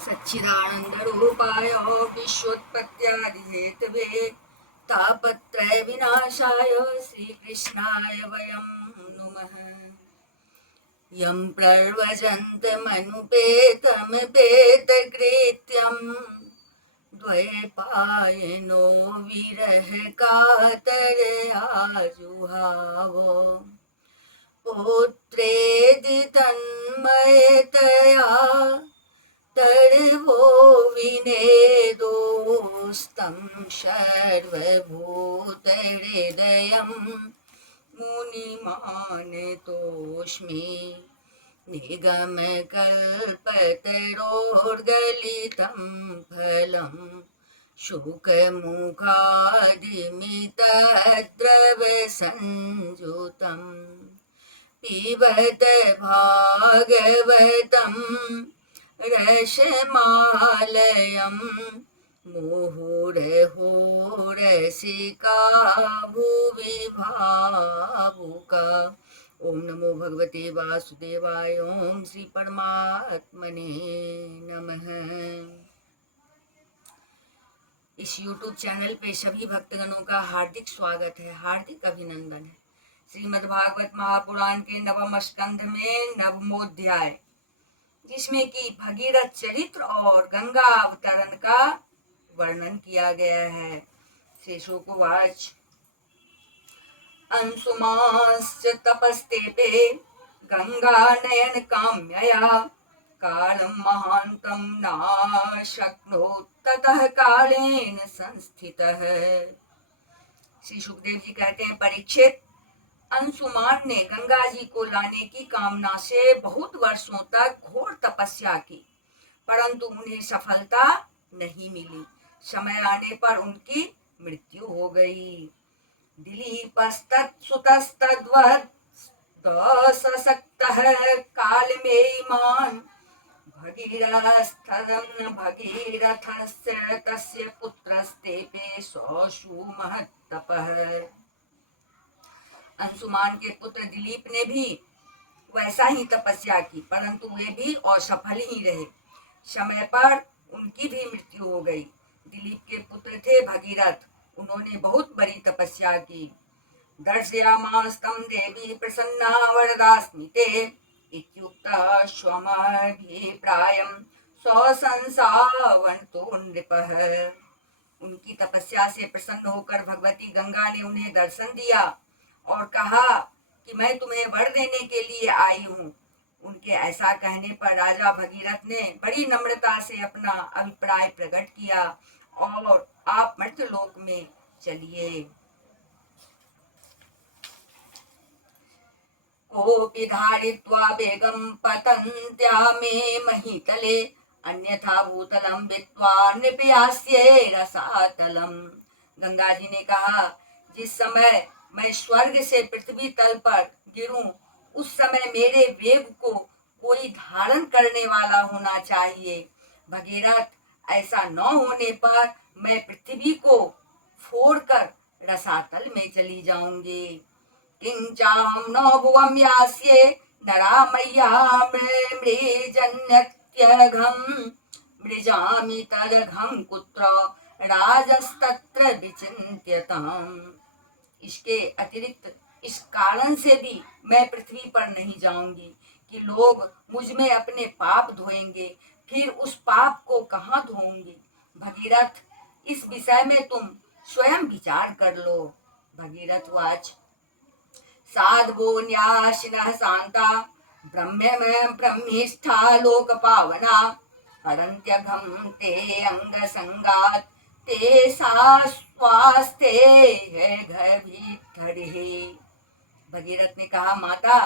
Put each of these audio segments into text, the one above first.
सच्चिदानन्दरूपाय विश्वोत्पत्त्यादिहेतवे तापत्रय विनाशाय श्रीकृष्णाय वयं नुमः। यं प्रव्रजन्तमनुपेतमपेतकृत्यं द्वैपायनो विरहकातरया जुहाव पुत्रेदि तन्मयतया तर्वो विनेदोस्तं सर्वभूतहृदयं मुनिमानतोऽस्मि। निगमकल्पतरोर्गलितं फलं शुकमुखादिमितद्रवसंयुतं पिबत भागवतं रसमालयं मुहुरहो रसिका भुवि भावुका। ओम नमो भगवते वासुदेवाय। ओम श्री परमात्मने नमः। इस YouTube चैनल पे सभी भक्तगणों का हार्दिक स्वागत है, हार्दिक अभिनंदन है। श्रीमद्भागवत महापुराण के नवम स्कंध में नवमोध्याय, जिसमें कि भगीरथ चरित्र और गंगा अवतरण का वर्णन किया गया है। श्री शुकवाच अंशुमांश्च तपस्तेपे गंगानयन काम्यया कालं महान्तं नाशक्नोत् ततः कालेन संस्थितः। श्री सुखदेव जी कहते हैं, परीक्षित, अंशुमान ने गंगा जी को लाने की कामना से बहुत वर्षों तक घोर तपस्या की, परंतु उन्हें सफलता नहीं मिली। समय आने पर उनकी मृत्यु हो गई। दिलीपस्तत्सुतस्तद्वत् कालमेयमान् भगीरथस्य तस्य पुत्रस्तेपे सौषु महत्तपः। अंशुमान के पुत्र दिलीप ने भी वैसा ही तपस्या की, परंतु वे भी असफल ही रहे। समय पर उनकी भी मृत्यु हो गई। दिलीप के पुत्र थे भगीरथ, उन्होंने बहुत बड़ी तपस्या की। दर्शयामास्तं देवी प्रसन्ना वरदास्मि ते इत्युक्तः स्वमभिप्रायं स्वसंसावन्तो नृपः। उनकी तपस्या से प्रसन्न होकर भगवती गंगा ने उन्हें दर्शन दिया और कहा कि मैं तुम्हें वर देने के लिए आई हूँ। उनके ऐसा कहने पर राजा भगीरथ ने बड़ी नम्रता से अपना अभिप्राय प्रकट किया और आप मर्त्यलोक में चलिए। कोऽपि धारित्वा वेगं पतन्त्या मे महीतले अन्यथा भूतलं वित्वा नृपयास्ये रसातलम्। गंगा जी ने कहा, जिस समय मैं स्वर्ग से पृथ्वी तल पर गिरूं, उस समय मेरे वेग को कोई धारण करने वाला होना चाहिए। भगीरथ, ऐसा न होने पर मैं पृथ्वी को फोड़कर रसातल में चली जाऊंगी। किंचाहं न भुवं यास्ये नरा मय्या मृजन्यत्यघं मृजामि तदघं कुत्र राजस्तत्र विचिन्त्यताम्। इसके अतिरिक्त इस कारण से भी मैं पृथ्वी पर नहीं जाऊंगी कि लोग मुझ में अपने पाप धोएंगे, फिर उस पाप को कहाँ धोऊंगी। भगीरथ, इस विषय में तुम स्वयं विचार कर लो। भगीरथ वाच साधवो न्यासिनः शान्ता ब्रह्मिष्ठा लोकपावना हरन्त्यघं ते अंगसंगात् ते स्वास्ते घभिद्धरिः। भगीरथ ने कहा, माता,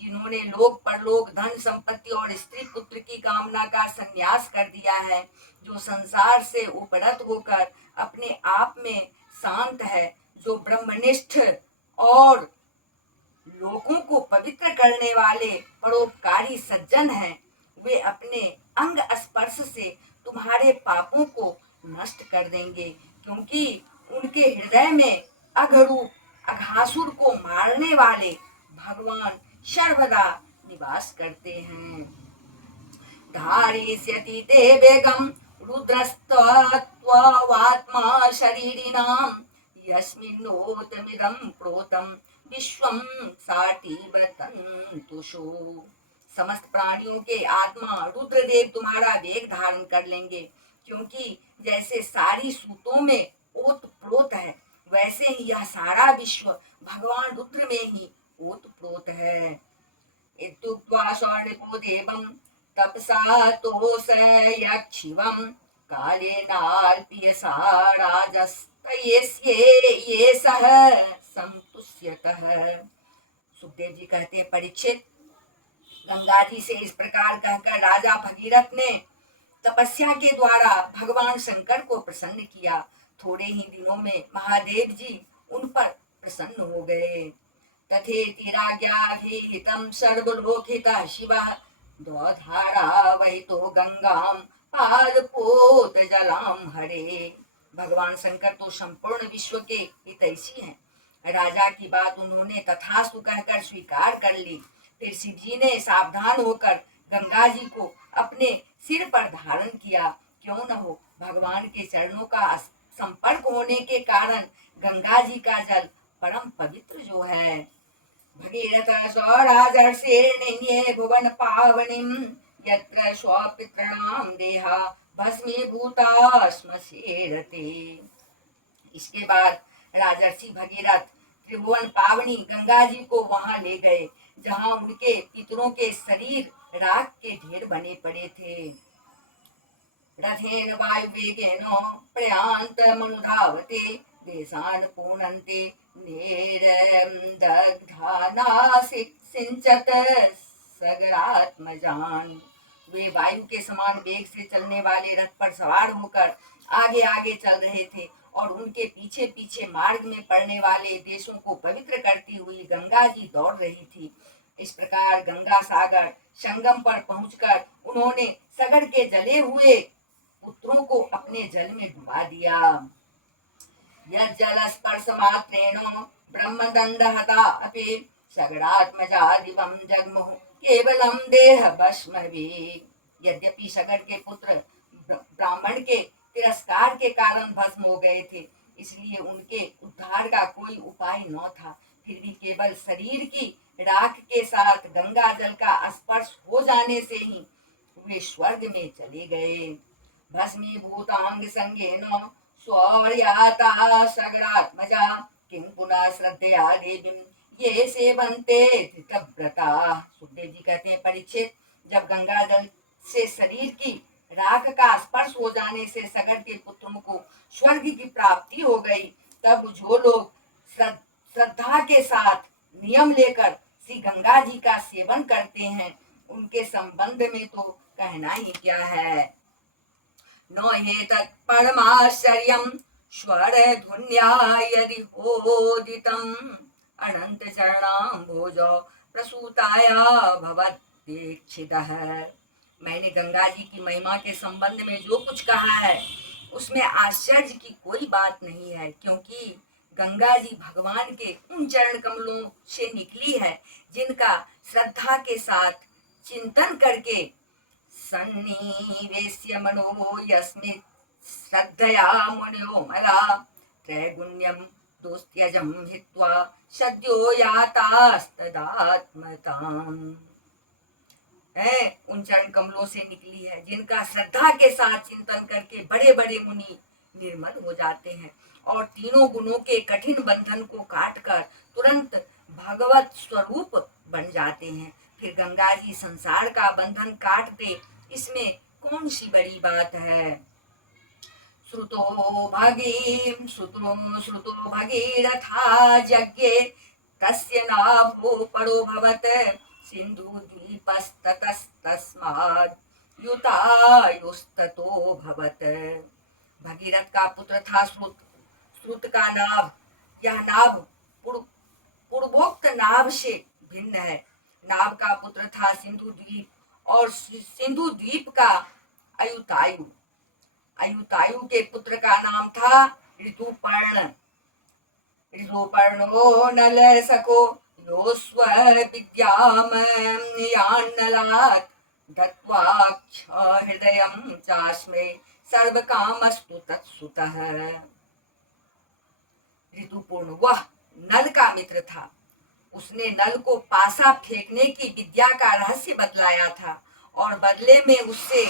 जिन्होंने लोक परलोक धन संपत्ति और स्त्री पुत्र की कामना का संन्यास कर दिया है, जो संसार से उपरत होकर अपने आप में शांत है, जो ब्रह्मनिष्ठ और लोगों को पवित्र करने वाले परोपकारी सज्जन हैं, वे अपने अंग स्पर्श से तुम्हारे पापों को नष्ट कर देंगे, क्योंकि उनके हृदय में अघरूप अघासुर को मारने वाले भगवान सर्वदा निवास करते हैं। धारयिष्यति ते वेगं रुद्रस्त्वात्मा शरीरिणां यस्मिन्नोतमिदं प्रोतं विश्वं साटीव तन्तुषु। समस्त प्राणियों के आत्मा रुद्रदेव तुम्हारा वेग धारण कर लेंगे, क्योंकि जैसे सारी सूतों में ओत प्रोत है, वैसे ही यह सारा विश्व भगवान रुद्र में ही ओत प्रोत है। इत्युक्त्वा सौनको देवं तपसा तोषयक्षिवं कालेनाल्प्यसा राजस्तयेष्ये सह संतुष्यतः। सुखदेव जी कहते हैं, परीक्षित, गंगा जी से इस प्रकार कहकर राजा भगीरथ ने तपस्या के द्वारा भगवान शंकर को प्रसन्न किया। थोड़े ही दिनों में महादेव जी उन पर प्रसन्न हो गए। तथेति राज्ञाभिहितं सर्वलोकहितः शिवः द्वौधारा वहितो गंगां पादपोत जलां हरे। भगवान शंकर तो संपूर्ण विश्व के हितैषी हैं। राजा की बात उन्होंने तथास्तु कहकर स्वीकार कर ली। फिर शिव जी ने सावधान होकर गंगा जी को अपने सिर पर धारण किया। क्यों न हो, भगवान के चरणों का संपर्क होने के कारण गंगा जी का जल परम पवित्र जो है। भगीरथ स्वराजर्षेर्निन्ये भुवन पावनीं यत्र स्वपितॄणां देहा भस्मीभूता श्मशेरते। इसके बाद राजर्षि भगीरथ त्रिभुवन पावनी गंगा जी को वहां ले गए, जहां उनके पितरों के शरीर राख के ढेर बने पड़े थे। रथेन वायुवेगेन प्रयान्तमनुधावते देशान् पूर्णन्ते निरदग्धानासिंचत सगरात्मजान्। वे वायु के समान वेग से चलने वाले रथ पर सवार होकर आगे आगे चल रहे थे और उनके पीछे पीछे मार्ग में पड़ने वाले देशों को पवित्र करती हुई गंगा जी दौड़ रही थी। इस प्रकार गंगा सागर संगम पर पहुंचकर उन्होंने सगर के जले हुए पुत्रों को अपने जल में डुबा दिया। यज्जल स्पर्श मात्रेण ब्रह्मदंडहता अपि सगरात्मजा दिवं जगमुः केवलम देह भस्मभिः। यद्यपि सगर के पुत्र ब्राह्मण के तिरस्कार के कारण भस्म हो गए थे, इसलिए उनके उद्धार का कोई उपाय न था। फिर भी केवल शरीर की राख के साथ गंगा जल का स्पर्श हो जाने से ही वे स्वर्ग में चले गए। भस्मीभूतांग संगेन स्ववर्याता सगरात्मजा किं पुनः श्रद्धया देवीं ये सेवन्ते धृतव्रता। सुखदेव जी कहते हैं, परीक्षित, जब गंगा जल से शरीर की राख का स्पर्श हो जाने से सगर के पुत्रों को स्वर्ग की प्राप्ति हो गई, तब जो लोग श्रद्धा के साथ नियम लेकर श्री गंगा जी का सेवन करते हैं, उनके संबंध में तो कहना ही क्या है। नो एतत् परमाश्चर्यं स्वरधुन्या यदि होदितम् अनंत चरणाम्भोजो प्रसूताया भवद्दीक्षितः। मैंने गंगा जी की महिमा के संबंध में जो कुछ कहा है उसमें आश्चर्य की कोई बात नहीं है, क्योंकि गंगा जी भगवान के उन चरण कमलों से निकली है जिनका श्रद्धा के साथ चिंतन करके सन्निवेश्य मनो यस्मिन् श्रद्धया मुनयो मला त्रैगुण्यं दोस्त्यजं हित्वा सद्यो यातास्तदात्मताम्। उन चरण कमलों से निकली है जिनका श्रद्धा के साथ चिंतन करके बड़े बड़े मुनि निर्मल हो जाते हैं और तीनों गुणों के कठिन बंधन को काटकर तुरंत भगवत स्वरूप बन जाते हैं। फिर गंगा जी संसार का बंधन काट दे, इसमें कौन सी बड़ी बात है। श्रुतो भगीरथा यज्ञे तस्य नाभो परो भवत् सिन्धुद्वीपस्ततस्तस्मात् युतायुस्ततो भवत्। भगीरथ का पुत्र था श्रुत। श्रुत का नाभ, यह नाभ पूर्वोक्त नाभ से भिन्न है। नाभ का पुत्र था सिंधु द्वीप और सिंधु द्वीप का अयुतायु। अयुतायु के पुत्र का नाम था ऋतुपर्ण। ऋतुपर्णो नल सको योस्व विद्याम यान्नलात् दत्वाक्ष हृदयं चास्मे सर्वकामस्तु तत्सुतः। ऋतुपूर्ण वह नल का मित्र था। उसने नल को पासा फेंकने की विद्या का रहस्य बतलाया था और बदले में उससे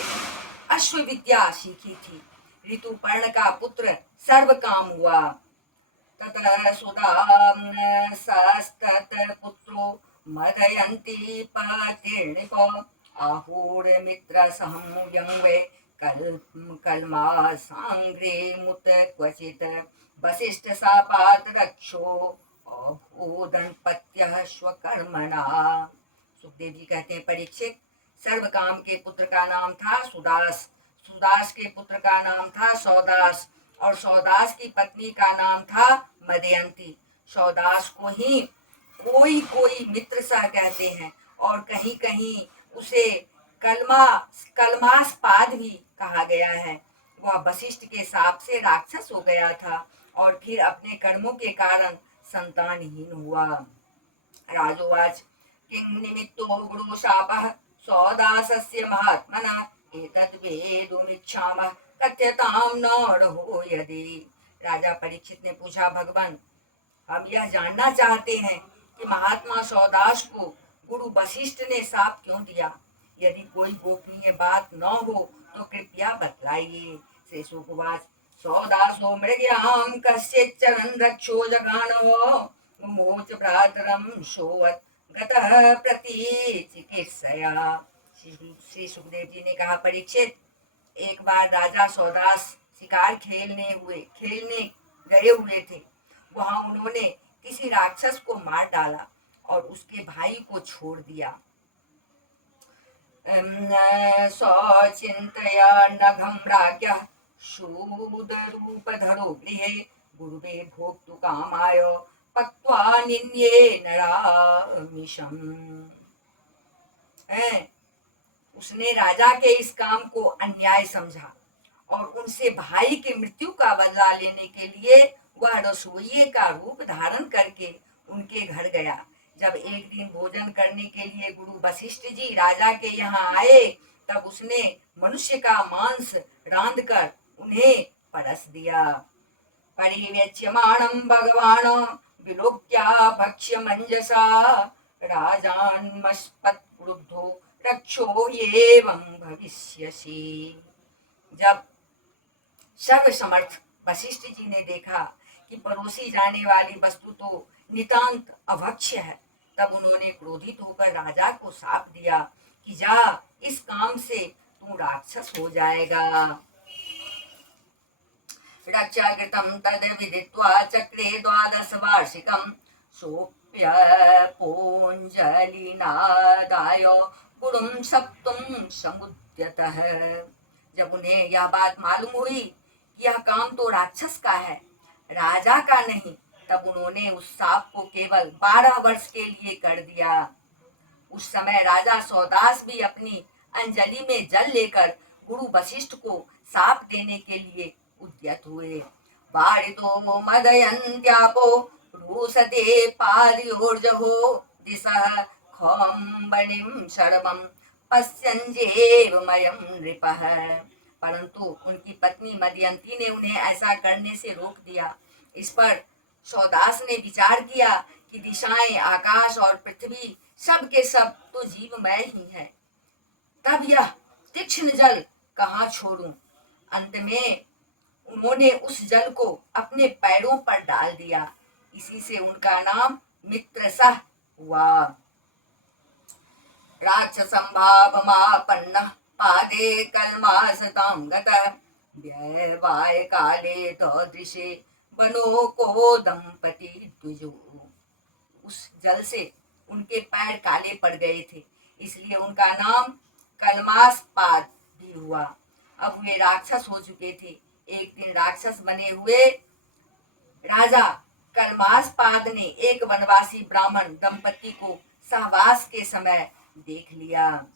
अश्व विद्या सीखी थी। ऋतुपर्ण का पुत्र सर्वकाम हुआ। ततः सुदासस्तत पुत्रो मदयन्ती पतिर्निको आहुर्मित्र सहं यंवे कल्मासाङ्घ्रे मुत क्वचित् वसिष्ठ सापात रक्षो अभूदन्पत्यः स्वकर्मणा। सुखदेव जी कहते हैं, परीक्षित, सर्व काम के पुत्र का नाम था सुदास, सुदास के पुत्र का नाम था सौदास और सौदास की पत्नी का नाम था मदयंती। सौदास को ही कोई कोई मित्र सा कहते हैं और कहीं कहीं उसे कलमास्पाद भी कहा गया है। वह वशिष्ठ के शाप से राक्षस हो गया था और फिर अपने कर्मों के कारण संतानहीन हुआ। राजोवाच किं निमित्तो गुरुशापः सौदासस्य महात्मनः एतद् वेदुमिच्छामः कथ्यतां नरहो यदि। राजा परीक्षित ने पूछा, भगवान, हम यह जानना चाहते हैं कि महात्मा सौदास को गुरु वशिष्ठ ने शाप क्यों दिया। यदि कोई गोपनीय बात न हो तो कृपया बतलाइए। श्री शुकवाच सौदासो मृग्यां कश्चिच्चरन् रक्षो जगानो मुमोच भ्रातरं सोवत् गतः प्रति चिकित्सया। श्री सुखदेव जी ने कहा, परीक्षित, एक बार राजा सौदास शिकार खेलने गए हुए थे। वहां उन्होंने किसी राक्षस को मार डाला और उसके भाई को छोड़ दिया। सचिन्तया नघं राज्ञः शूदरूपधरो गृहे गुरुवे भोक्तु कामाय पक्वा निन्ये नरामिषम्। उसने राजा के इस काम को अन्याय समझा और उनसे भाई की मृत्यु का बदला लेने के लिए वह रसोइये का रूप धारण करके उनके घर गया। जब एक दिन भोजन करने के लिए गुरु वशिष्ठ जी राजा के यहाँ आए, तब उसने मनुष्य का मांस रांध कर उन्हें परस दिया। परिवेच्यमाणं भगवान विलोक्या भक्ष्य मंजसा राजान्मस्पत् क्रुद्धो रक्षो एवं भविष्यसि। जब सर्वसमर्थ वशिष्ठ जी ने देखा कि परोसी जाने वाली वस्तु तो नितांत अभक्ष्य है, तब उन्होंने क्रोधित होकर राजा को शाप दिया कि जा, इस काम से तू राक्षस हो जाएगा। रक्षाकृतं तद विदित्वा चक्रे 12 वार्षिकं सोप्य पोंजलिनादाय गुरुं सप्तुं समुद्यतः। जब उन्हें यह बात मालूम हुई कि यह काम तो राक्षस का है, राजा का नहीं, तब उन्होंने उस सांप को केवल 12 वर्ष के लिए कर दिया। उस समय राजा सौदास भी अपनी अंजलि में जल लेकर गुरु वशिष्ठ को शाप देने के लिए उद्यत हुए। वारितो मदयन्त्यापो रूसते पार्योर्जहो दिशः खम्बणिं शर्वं पश्यन्जेवमयं नृपः। परंतु उनकी पत्नी मदयंती ने उन्हें ऐसा करने से रोक दिया। इस पर सौदास ने विचार किया कि दिशाएं, आकाश और पृथ्वी सब के सब तो जीवमय ही है, तब यह तीक्ष्ण जल कहाँ छोड़ूं। अंत में उन्होंने उस जल को अपने पैरों पर डाल दिया। इसी से उनका नाम मित्रसह हुआ। राक्षसंभावमापन्नः पादे कल्मासतां गतः व्यवाय काले तदृशे बनो को दंपति द्विजो। उस जल से उनके पैर काले पड़ गए थे, इसलिए उनका नाम कल्मासपाद भी हुआ। अब वे राक्षस हो चुके थे। एक दिन राक्षस बने हुए राजा कल्मासपाद ने एक वनवासी ब्राह्मण दंपति को सहवास के समय देख लिया।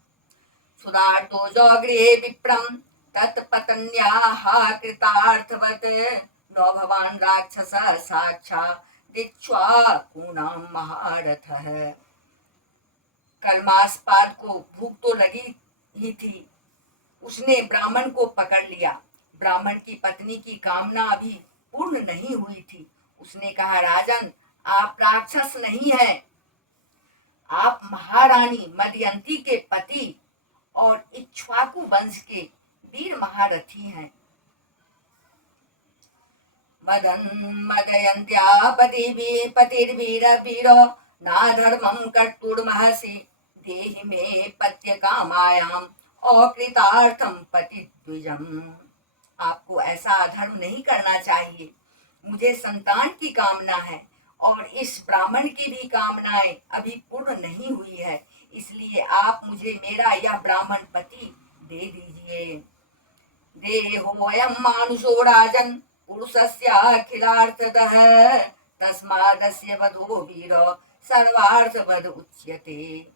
सुदार्तो जगृहे विप्रं तत्पत्न्याः कृतार्थवत् नो भवान् राक्षसः साक्षात् दिक्ष्वाकूणां महारथः। कल्मासपाद को भूख तो लगी ही थी, उसने ब्राह्मण को पकड़ लिया। ब्राह्मण की पत्नी की कामना अभी पूर्ण नहीं हुई थी। उसने कहा, राजन, आप राक्षस नहीं हैं, आप महारानी मदयंती के पति और इक्ष्वाकु वंश के वीर महारथी हैं। मदन मदयन्त्या पतिर्वीर वीरो नाधर्मं कर्तुर्महसि देहि मे पत्य कामायाम अकृतार्थम पति द्विजम। आपको ऐसा अधर्म नहीं करना चाहिए। मुझे संतान की कामना है और इस ब्राह्मण की भी कामनाएं अभी पूर्ण नहीं हुई है, इसलिए आप मुझे मेरा यह ब्राह्मण पति दे दीजिए। देहोऽयं मानुषो राजन् पुरुषस्याखिलार्थतः तस्मादस्य वधो वीर सर्वार्थवद उच्यते।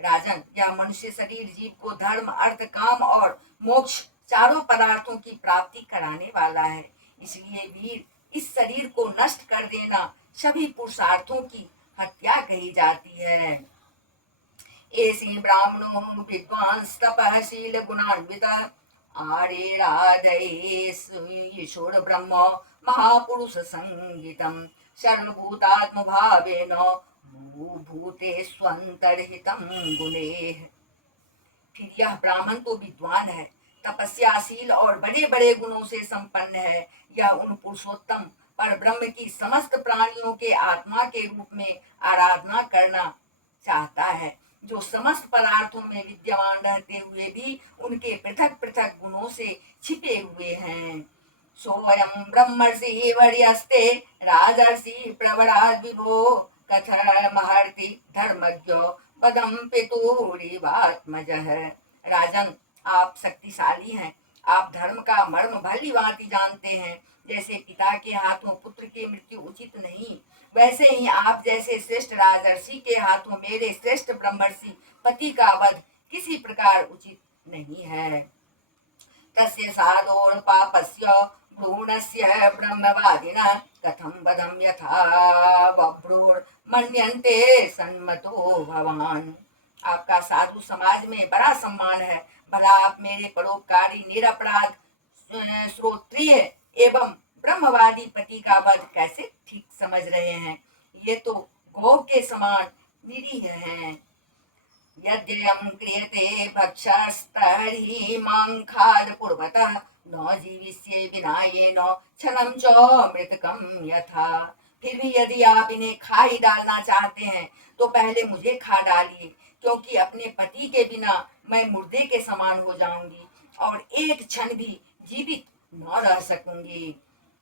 राजन, यह मनुष्य शरीर जीव को धर्म, अर्थ, काम और मोक्ष चारों पदार्थों की प्राप्ति कराने वाला है, इसलिए वीर, इस शरीर को नष्ट कर देना सभी पुरुषार्थों की हत्या कही जाती है। एसी ब्राह्मणो विद्वांस तपःशील गुणान्वितः आरेराधयेश्वर ब्रह्म महापुरुष संगीतम सर्वभूतात्म भावेन भूते स्वंतरहितम गुणेः। फिर यह ब्राह्मण तो विद्वान है, तपस्याशील और बड़े बड़े गुणों से संपन्न है। यह उन पुरुषोत्तम पर ब्रह्म की समस्त प्राणियों के आत्मा के रूप में आराधना करना चाहता है, जो समस्त पदार्थों में विद्यमान रहते हुए भी उनके पृथक पृथक गुणों से छिपे हुए हैं। सोऽयं ब्रह्मर्षि वर्यस्ते राजर्षि प्रवराद् विभो कथमहर्षि धर्मज्ञो पदम पितुरिवात्मजः। राजन, आप शक्तिशाली हैं, आप धर्म का मर्म भली भांति जानते हैं। जैसे पिता के हाथों पुत्र की मृत्यु उचित नहीं, वैसे ही आप जैसे श्रेष्ठ राजर्षि के हाथों मेरे श्रेष्ठ ब्रह्मर्षि पति का वध किसी प्रकार उचित नहीं है। तस्य साधोर पापस्य भ्रूणस्य ब्रह्मवादिनः कथं वधं यथा बभ्रूर् मन्यन्ते सन्मतो भवान्। आपका साधु समाज में बड़ा सम्मान है, भला आप मेरे परोपकारी निरपराध श्रोत्रिय एवं ब्रह्मवादी पति का वध कैसे ठीक समझ रहे हैं? ये तो गौ के समान निरीह हैं। यद्ययं क्रियते भक्षस्तर्हि मां खाद पूर्वतः न जीविष्ये विना येन छलं च मृतकं यथा। फिर भी यदि आप इन्हें खा ही डालना चाहते हैं तो पहले मुझे खा डालिए, क्योंकि अपने पति के बिना मैं मुर्दे के समान हो जाऊंगी और एक क्षण भी जीवित न रह सकूंगी।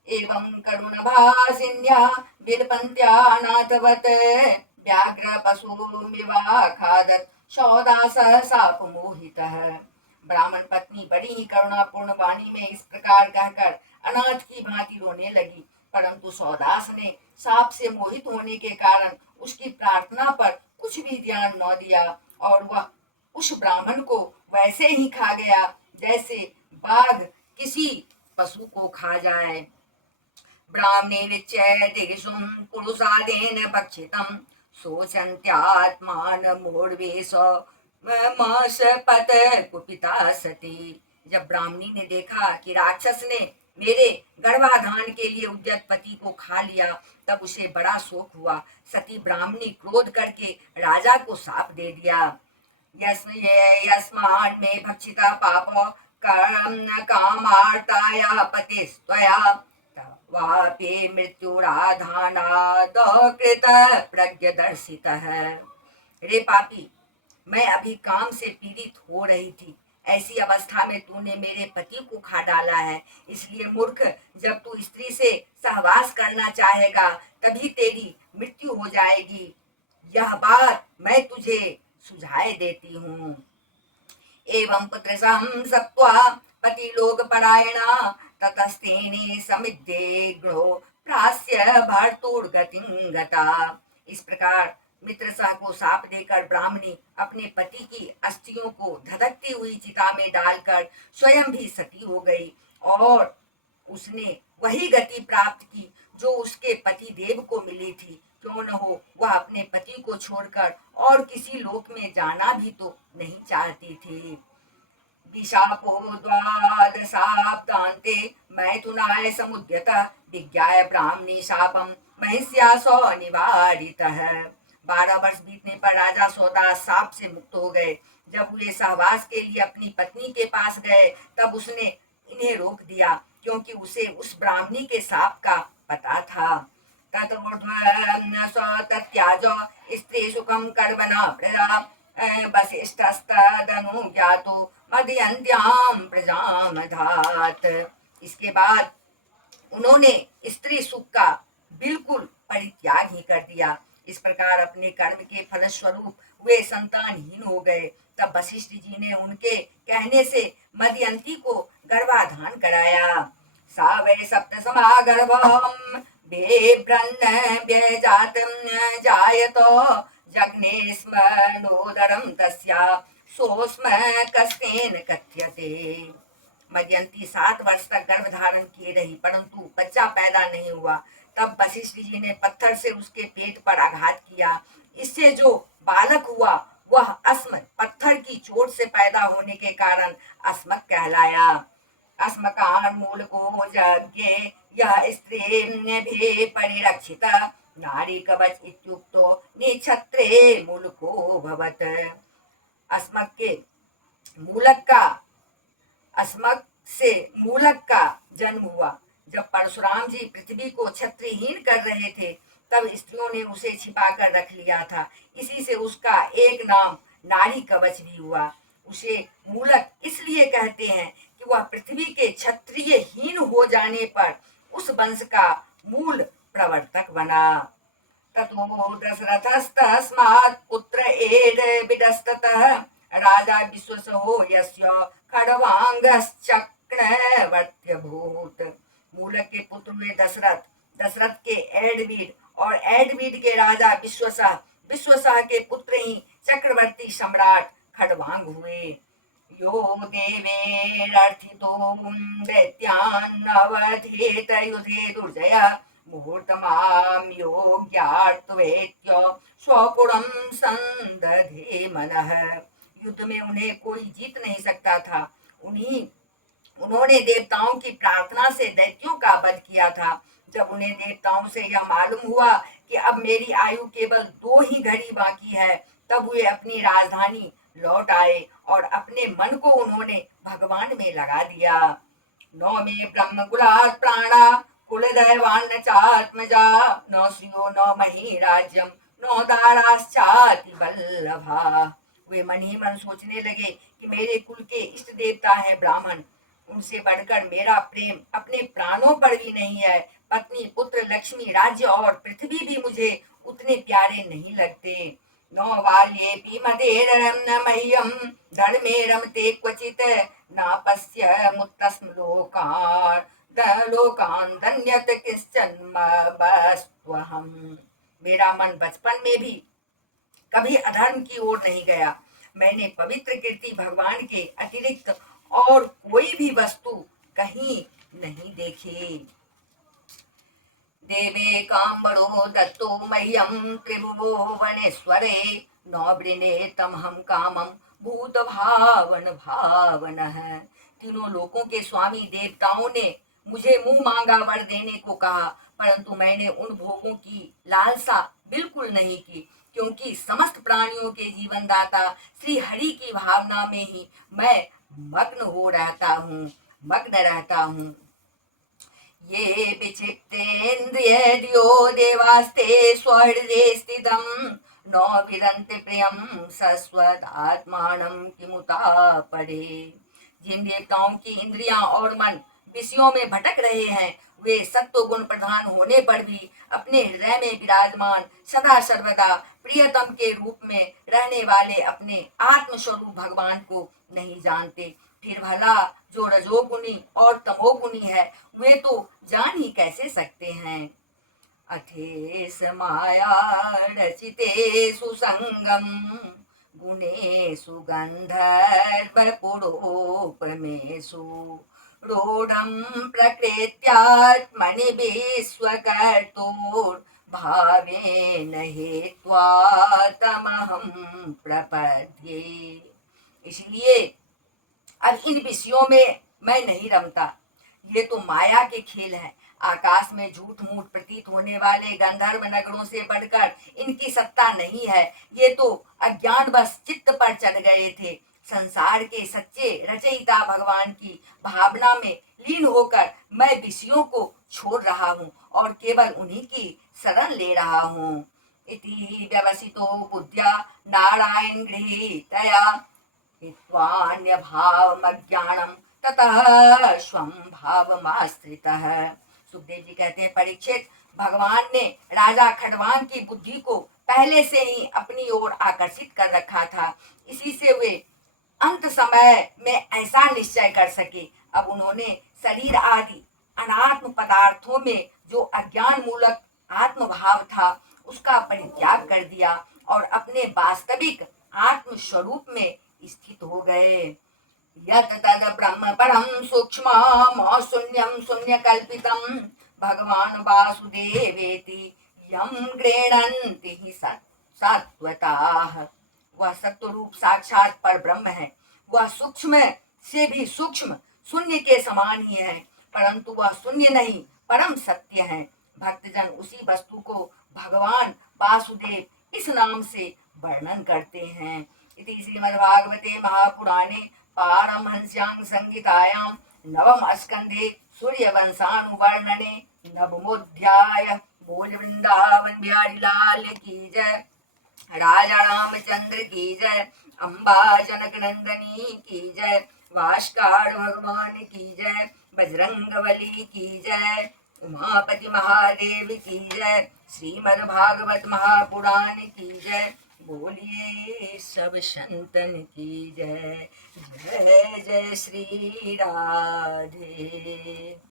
एवं करुणभासिन्या विलपन्त्या अनाथवत् व्याघ्र पशुमिवाखादत् सौदासः सापमोहितः। ब्राह्मण पत्नी बड़ी ही करुणापूर्ण वाणी में इस प्रकार कहकर अनाथ की भांति रोने लगी, परंतु सौदास ने साप से मोहित होने के कारण उसकी प्रार्थना पर कुछ भी ध्यान न दिया और वह उस ब्राह्मण को वैसे ही खा गया जैसे बाघ किसी पशु को खा जाए। ब्राह्मणे विच्यतेषुं पुरुषादेन भक्षितं शोचन्त्यात्मानमूढवेश माशपत कुपिता सती। जब ब्राह्मणी ने देखा कि राक्षस ने मेरे गर्भाधान के लिए उद्यत पति को खा लिया, तब उसे बड़ा शोक हुआ। सती ब्राह्मणी क्रोध करके राजा को शाप दे दिया। यस्मान् मे भक्षिता पाप कामार्ताया पतिस्त्वया वापि मृत्युराधानाद कृत प्रज्ञदर्शितः। रे पापी, मैं अभी काम से पीड़ित हो रही थी, ऐसी अवस्था में तूने मेरे पति को खा डाला है। इसलिए मूर्ख, जब तू स्त्री से सहवास करना चाहेगा तभी तेरी मृत्यु हो जाएगी। यह बात मैं तुझे सुझाए देती हूँ। एवं पुत्रसं सत्वा पति लोक परायणा ततस्तेने समिद्धे गृहो प्रास्य भर्तुर्गतिं गता। इस प्रकार मित्रसह को शाप देकर ब्राह्मणी अपने पति की अस्थियों को धधकती हुई चिता में डालकर स्वयं भी सती हो गई और उसने वही गति प्राप्त की जो उसके पति देव को मिली थी। क्यों न हो, वह अपने पति को छोड़कर और किसी लोक में जाना भी तो नहीं चाहती थी। विशापो द्वादशाब्दान्ते मैथुनाय समुद्यतः विज्ञाय ब्राह्मणी शापम महिष्यासो निवारितः। 12 वर्ष बीतने पर राजा सौदास साप से मुक्त हो गए। जब वे सहवास के लिए अपनी पत्नी के पास गए तब उसने इन्हें रोक दिया, क्योंकि उसे उस ब्राह्मणी के साप का पता था। तत्याज स्त्री सुखम कर्मणा प्रजा वसिष्ठस्तदनुज्ञातो मदयन्त्यां प्रजामधात। इसके बाद उन्होंने स्त्री सुख का बिल्कुल परित्याग ही कर दिया। इस प्रकार अपने कर्म के फलस्वरूप वे संतानहीन हो गए। तब वशिष्ठ जी ने उनके कहने से मदयंती को गर्भाधान कराया। सा वै सप्त समागर्भम बेब्रन्न व्यजातं जायतो जग्ने स्म नोदरं तस्या सोस्म कस्तेन कथ्यते। मदयंती 7 वर्ष तक गर्भ धारण किए रही, परंतु बच्चा पैदा नहीं हुआ। तब वशिष्ठ जी ने पत्थर से उसके पेट पर आघात किया। इससे जो बालक हुआ वह अस्म, पत्थर की चोट से पैदा होने के कारण अस्मक कहलाया। अस्मकान मूल को यज्ञे यह स्त्री भी परिरक्षित नारी कवच इत्युक्तो निक्षत्रे मूलको भवत। अस्मक के मूलक का अस्मक से मूलक का जन्म हुआ। जब परशुराम जी पृथ्वी को छत्रहीन कर रहे थे तब स्त्रियों ने उसे छिपा कर रख लिया था। इसी से उसका एक नाम नारी कवच भी हुआ। उसे मूलक इसलिए कहते हैं कि वह पृथ्वी के क्षत्रियहीन हो जाने पर उस वंश का मूल प्रवर्तक बना। ततो दशरथस्तस्मात् पुत्र एदविदस्ततः राजा विश्वसहो यस्य खड्वांगश्चक्रवर्त्यभूत्। मूलक के पुत्र हुए दशरथ, दशरथ के एडवीड और एडवीड के राजा विश्वसह, विश्वसह के पुत्र ही चक्रवर्ती सम्राट खड्वांग हुए। यो देवेरर्थितो दैत्यान्नवधेत युधे दुर्जय मुहूर्तमां योग्यार्तवेत्य स्वपुरं संदधे मनः। युद्ध में उन्हें कोई जीत नहीं सकता था। उन्होंने देवताओं की प्रार्थना से दैत्यों का वध किया था। जब उन्हें देवताओं से यह मालूम हुआ कि अब मेरी आयु केवल 2 ही घड़ी बाकी है, तब वे अपनी राजधानी लौट आए और अपने मन को उन्होंने भगवान में लगा दिया। नो मे ब्रह्म कुलात् प्राणा कुलदैवान्न चात्मजा न श्रियो न मही राज्यम न दाराश्चाति वल्लभा। वे मन ही मन सोचने लगे कि मेरे कुल के इष्ट देवता है ब्राह्मण, उनसे बढ़कर मेरा प्रेम अपने प्राणों पर भी नहीं है। पत्नी, पुत्र, लक्ष्मी, राज्य और पृथ्वी भी मुझे उतने प्यारे नहीं लगते। नो बाल्येऽपि मदेरं न मह्यं धर्मे रमते क्वचित् न पश्यमुत्तस्म लोकान् दन्यत किंचन। मेरा मन बचपन में भी कभी अधर्म की ओर नहीं गया। मैंने पवित्र कीर्ति भगवान के अतिरिक्त और कोई भी वस्तु कहीं नहीं देखी। देवे काम्बरो दत्तो मह्यं त्रिभुवनेश्वरे न वृणे तमहं कामं भूत भावन भावनः। तीनों लोकों के स्वामी देवताओं ने मुझे मुंह मांगा वर देने को कहा, परंतु मैंने उन भोगों की लालसा बिल्कुल नहीं की, क्योंकि समस्त प्राणियों के जीवनदाता श्री हरि की भावना में ही मैं मग्न रहता हूँ। ये विचित्तेन्द्रियो देवास्ते स्वहृदे स्थितं न विरन्ति प्रियं सस्वदात्मानं किमुतापरे। जिन देवताओं की इंद्रियां और मन विषयों में भटक रहे हैं, वे सत्व गुण प्रधान होने पर भी अपने हृदय में विराजमान सदा सर्वदा प्रियतम के रूप में रहने वाले अपने आत्मस्वरूप भगवान को नहीं जानते। फिर भला जो रजोगुणी और तमोगुणी है वे तो जान ही कैसे सकते हैं। अथेस माया रचिते सुसंगम गुणेषु गंधर्वपुरोपमेषु रूढं प्रकृत्यात्मनि विश्वकर्तुर्भावेन हेत्वा तमहं प्रपद्ये। इसलिए अब इन विषयों में मैं नहीं रमता, ये तो माया के खेल हैं। आकाश में झूठ मूठ प्रतीत होने वाले गंधर्व नगरों से बढ़कर इनकी सत्ता नहीं है। ये तो अज्ञान बस चित्त पर चढ़ गए थे। संसार के सच्चे रचयिता भगवान की भावना में लीन होकर मैं विषयों को छोड़ रहा हूँ और केवल उन्हीं की शरण ले रहा हूँ। इति व्यवसितो बुद्ध्या नारायण गृहीतया हित्वान्यभावमज्ञानम् ततः स्वं भावमाश्रितः। सुखदेव जी कहते हैं, परीक्षित, भगवान ने राजा खड़वान की बुद्धि को पहले से ही अपनी ओर आकर्षित कर रखा था। इसी से वे अंत समय में ऐसा निश्चय कर सके। अब उन्होंने शरीर आदि अनात्म पदार्थों में जो अज्ञान मूलक आत्म भाव था उसका परित्याग कर दिया और अपने वास्तविक आत्म स्वरूप में स्थित हो गए। यत् तद ब्रह्म परम सूक्ष्म शून्यम शून्य कल्पितम भगवान वासुदेवेति यम गृह्णन्ति हि सत्वताः। वह सत्व रूप साक्षात पर ब्रह्म है। वह सूक्ष्म से भी सूक्ष्म शून्य के समान ही है, परंतु वह शून्य नहीं परम सत्य है। भक्तजन उसी वस्तु को भगवान वासुदेव इस नाम से वर्णन करते हैं। इति श्रीमद्भागवते महापुराणे पारमहंस्यां संहितायां नवम स्कंधे सूर्यवंशानुवर्णने नवमोऽध्याय। बोल वृंदावन बिहारी लाल की जय, राजा रामचंद्र की जय, अम्बा जनक नंदनी की जय, भास्कर भगवान की जय, बजरंगबली की जय, उमापति महादेव की जय, श्रीमद् भागवत महापुराण की जय। बोलिए सब संतन की जय। जय जय श्री राधे।